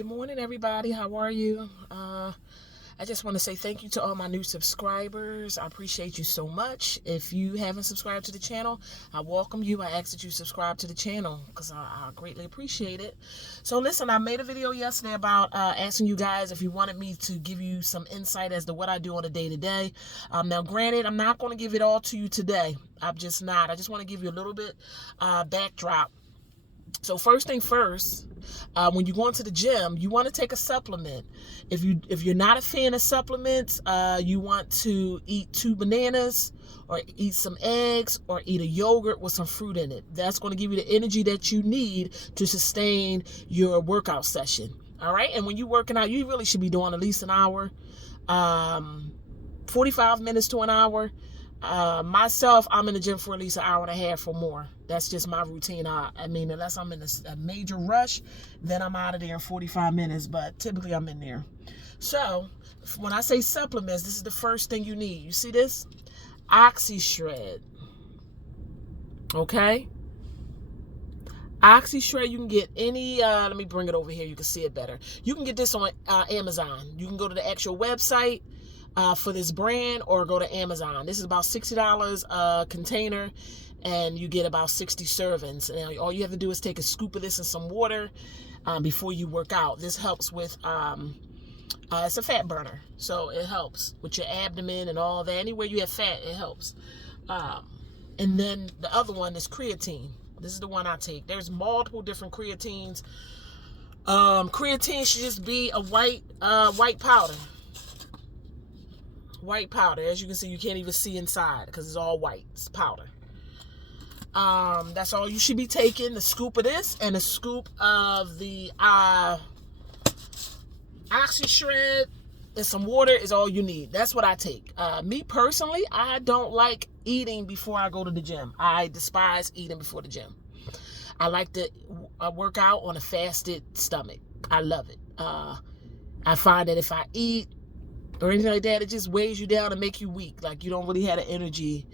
Good morning, everybody. How are you? I just want to say thank you to all my new subscribers. I appreciate you so much. If you haven't subscribed to the channel, I welcome you. I ask that you subscribe to the channel because I greatly appreciate it. So listen, I made a video yesterday about asking you guys if you wanted me to give you some insight as to what I do on a day-to-day. Now, granted, I'm not going to give it all to you today. I'm just not. I just want to give you a little bit backdrop. So first thing first, when you go into the gym, you want to take a supplement. If you're not a fan of supplements, you want to eat 2 bananas or eat some eggs or eat a yogurt with some fruit in it. That's going to give you the energy that you need to sustain your workout session. All right. And when you're working out, you really should be doing at least an hour, 45 minutes to an hour. Myself, I'm in the gym for at least an hour and a half or more. That's just my routine. I mean, unless I'm in a major rush, then I'm out of there in 45 minutes, but typically I'm in there. So when I say supplements, this is the first thing you need. You see this? OxyShred. Okay? OxyShred, you can get any, let me bring it over here, you can see it better. You can get this on Amazon. You can go to the actual website for this brand or go to Amazon. This is about $60 a container and you get about 60 servings. And all you have to do is take a scoop of this in some water before you work out. This helps with, it's a fat burner. So it helps with your abdomen and all that. Anywhere you have fat, it helps. And then the other one is creatine. This is the one I take. There's multiple different creatines. Creatine should just be a white powder. White powder. As you can see, you can't even see inside because it's all white. It's powder. That's all you should be taking. A scoop of this and a scoop of the OxyShred and some water is all you need. That's what I take. Me personally, I don't like eating before I go to the gym. I despise eating before the gym. I like to work out on a fasted stomach. I love it. I find that if I eat or anything like that, it just weighs you down and make you weak. Like you don't really have the energy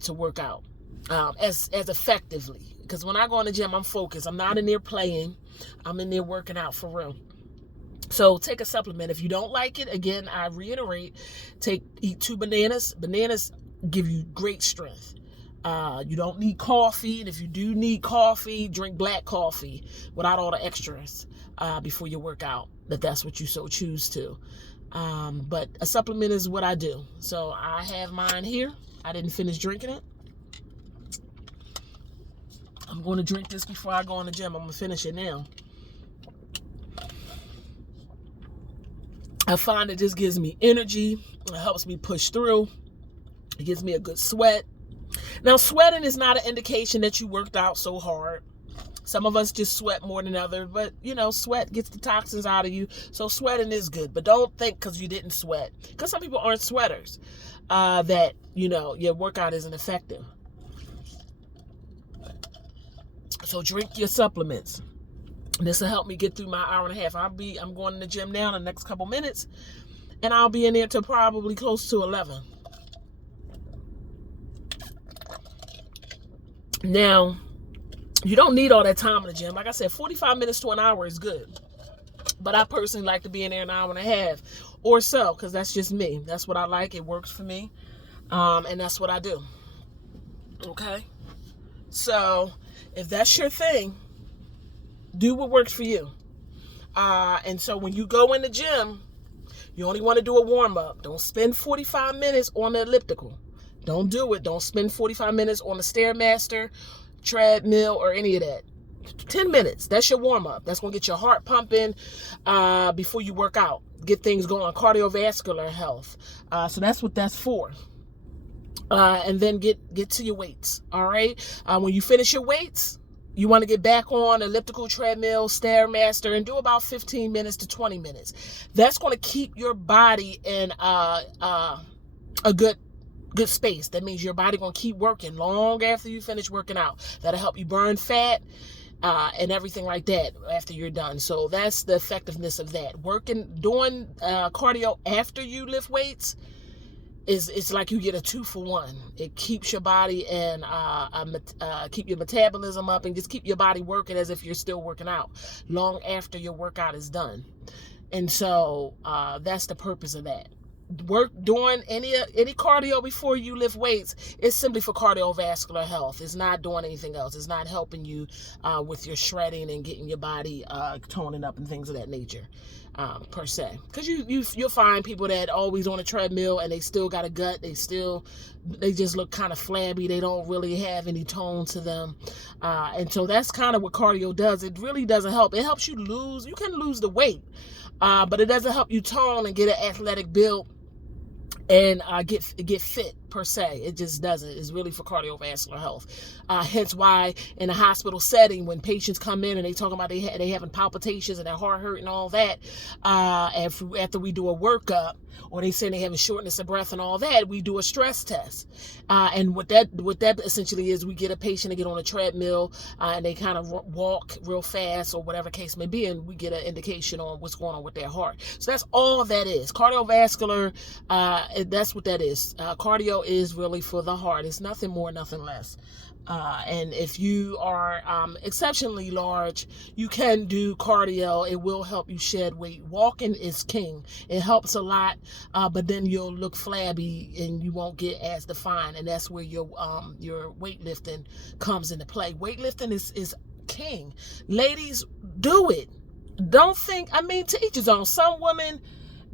to work out as effectively. Because when I go in the gym, I'm focused. I'm not in there playing. I'm in there working out for real. So take a supplement. If you don't like it, again, I reiterate, eat 2 bananas. Bananas give you great strength. You don't need coffee. And if you do need coffee, drink black coffee without all the extras before you work out, that's what you so choose to. But a supplement is what I do. So I have mine here. I didn't finish drinking it. I'm going to drink this before I go in the gym. I'm going to finish it now. I find it just gives me energy. It helps me push through. It gives me a good sweat. Now, sweating is not an indication that you worked out so hard. Some of us just sweat more than others, but, sweat gets the toxins out of you. So sweating is good. But don't think because you didn't sweat, because some people aren't sweaters, that, your workout isn't effective. So drink your supplements. This will help me get through my hour and a half. I'm going to the gym now in the next couple minutes, and I'll be in there till probably close to 11. Now, you don't need all that time in the gym. Like I said, 45 minutes to an hour is good. But I personally like to be in there an hour and a half or so, because that's just me. That's what I like. It works for me. And that's what I do. Okay? So, if that's your thing, do what works for you. And so when you go in the gym, you only want to do a warm-up. Don't spend 45 minutes on the elliptical. Don't do it. Don't spend 45 minutes on the Stairmaster, treadmill, or any of that. 10 minutes. That's your warm-up. That's going to get your heart pumping before you work out. Get things going. Cardiovascular health. So that's what that's for. And then get to your weights. All right? When you finish your weights, you want to get back on elliptical, treadmill, Stairmaster, and do about 15 minutes to 20 minutes. That's going to keep your body in a good space. That means your body going to keep working long after you finish working out. That'll help you burn fat and everything like that after you're done. So that's the effectiveness of that. Doing cardio after you lift weights it's like you get a 2-for-1. It keeps your body and keep your metabolism up and just keep your body working as if you're still working out long after your workout is done. And so that's the purpose of that. Doing any cardio before you lift weights is simply for cardiovascular health. It's not doing anything else. It's not helping you with your shredding and getting your body toning up and things of that nature per se. Because you'll find people that always on a treadmill and they still got a gut. They just look kind of flabby. They don't really have any tone to them. And so that's kind of what cardio does. It really doesn't help. It helps you lose. You can lose the weight, but it doesn't help you tone and get an athletic build and get fit per se. It just doesn't. It's really for cardiovascular health. Hence why in a hospital setting, when patients come in and they talk about they having palpitations and their heart hurt and all that, after we do a workup, or they say they having shortness of breath and all that, we do a stress test. And what that essentially is, we get a patient to get on a treadmill and they kind of walk real fast or whatever case may be, and we get an indication on what's going on with their heart. So that's all that is. Cardiovascular, that's what that is. Cardio is really for the heart. It's nothing more, nothing less. And if you are exceptionally large, you can do cardio. It will help you shed weight. Walking is king. It helps a lot, but then you'll look flabby and you won't get as defined. And that's where your weightlifting comes into play. Weightlifting is king. Ladies, do it. Don't think, to each his own. Some women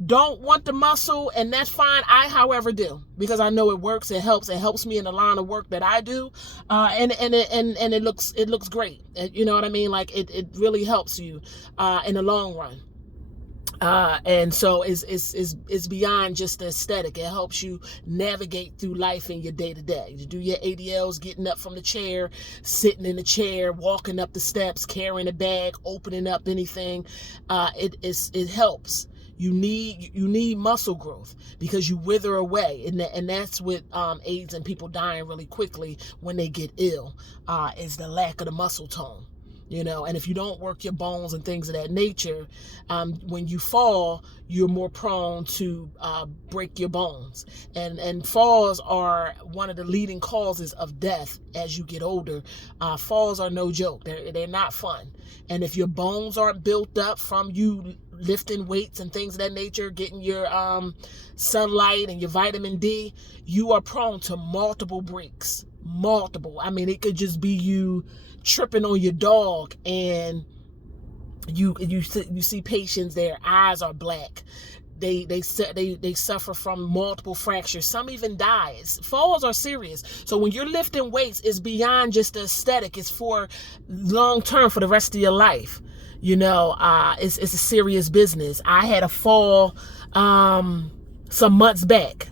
don't want the muscle, and that's fine. I, however, do, because I know it works. It helps me in the line of work that I do, and it looks great. You know what I mean? Like it really helps you in the long run. And so it's beyond just the aesthetic. It helps you navigate through life in your day to day. You do your ADLs, getting up from the chair, sitting in the chair, walking up the steps, carrying a bag, opening up anything. It helps. You need muscle growth because you wither away, and that's what aids in people dying really quickly when they get ill, is the lack of the muscle tone. And if you don't work your bones and things of that nature, when you fall, you're more prone to break your bones. And falls are one of the leading causes of death as you get older. Falls are no joke. They're not fun. And if your bones aren't built up from you lifting weights and things of that nature, getting your sunlight and your vitamin D, you are prone to multiple breaks. Multiple. It could just be you tripping on your dog, and you see patients, their eyes are black. They suffer from multiple fractures. Some even die. Falls are serious. So when you're lifting weights, it's beyond just the aesthetic. It's for long term, for the rest of your life. It's a serious business. I had a fall some months back.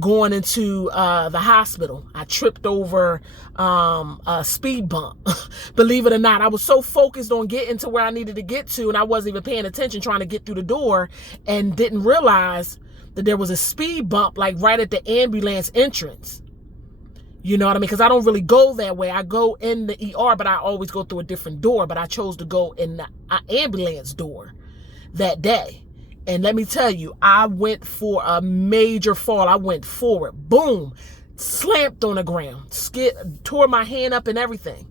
Going into the hospital. I tripped over a speed bump. Believe it or not, I was so focused on getting to where I needed to get to, and I wasn't even paying attention, trying to get through the door, and didn't realize that there was a speed bump like right at the ambulance entrance. You know what I mean? Because I don't really go that way. I go in the ER, but I always go through a different door. But I chose to go in the ambulance door that day. And let me tell you, I went for a major fall. I went forward. Boom. Slammed on the ground. Tore my hand up and everything.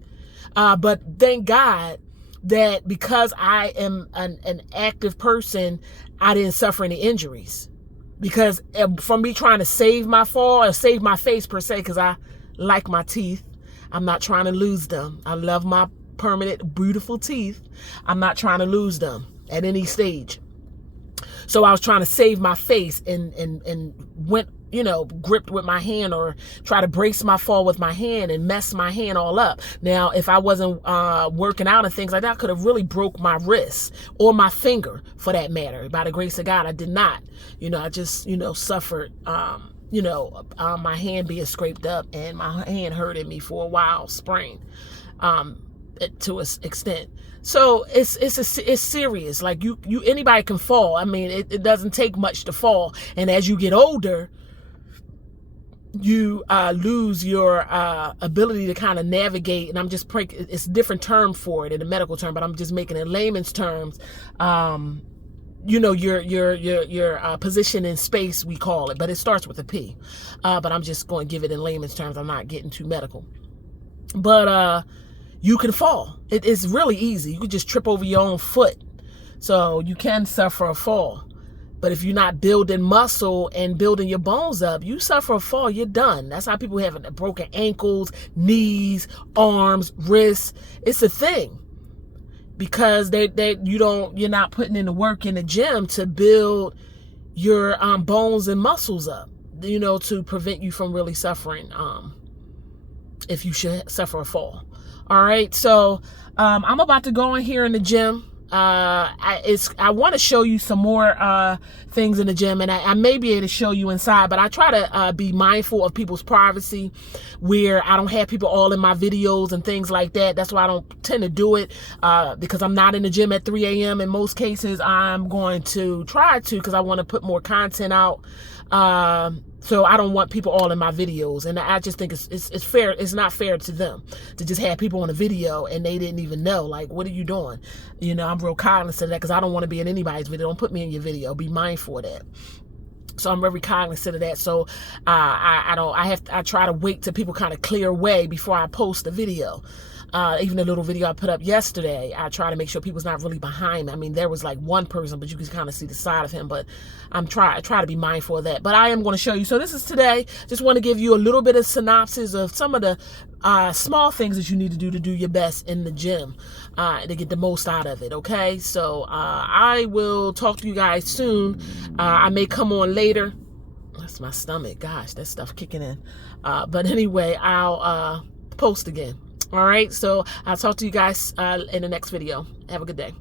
But thank God that because I am an active person, I didn't suffer any injuries. Because from me trying to save my fall, or save my face per se, because I like my teeth. I'm not trying to lose them. I love my permanent, beautiful teeth. I'm not trying to lose them at any stage. So I was trying to save my face and went, gripped with my hand, or try to brace my fall with my hand and mess my hand all up. Now, if I wasn't working out and things like that, I could have really broke my wrist or my finger for that matter. By the grace of God, I did not. I just, suffered, my hand being scraped up, and my hand hurted me for a while, sprained to an extent. So it's serious. Like you anybody can fall. It doesn't take much to fall. And as you get older, you lose your ability to kind of navigate. And it's a different term for it in the medical term, but I'm just making it in layman's terms. your position in space, we call it, but it starts with a P. But I'm just going to give it in layman's terms. I'm not getting too medical. But you can fall. It is really easy. You could just trip over your own foot. So you can suffer a fall. But if you're not building muscle and building your bones up, you suffer a fall, you're done. That's how people have broken ankles, knees, arms, wrists. It's a thing. Because you're not putting in the work in the gym to build your bones and muscles up, to prevent you from really suffering if you should suffer a fall. All right, so I'm about to go in here in the gym. I want to show you some more things in the gym, and I may be able to show you inside, but I try to be mindful of people's privacy, where I don't have people all in my videos and things like that. That's why I don't tend to do it, because I'm not in the gym at 3 a.m. In most cases, I'm going to try to, because I want to put more content out. So I don't want people all in my videos, and I just think it's fair. It's not fair to them to just have people on a video and they didn't even know. Like, what are you doing? I'm real cognizant of that, because I don't want to be in anybody's video. Don't put me in your video. Be mindful of that. So I'm very cognizant of that. So I try to wait till people kind of clear away before I post the video. Even the little video I put up yesterday, I try to make sure people's not really behind me. I mean, there was like one person, but you can kind of see the side of him. But I try to be mindful of that. But I am going to show you. So this is today. Just want to give you a little bit of synopsis of some of the small things that you need to do your best in the gym to get the most out of it. Okay, so I will talk to you guys soon. I may come on later. That's my stomach. Gosh, that stuff kicking in. But anyway, I'll post again. All right, so I'll talk to you guys in the next video. Have a good day.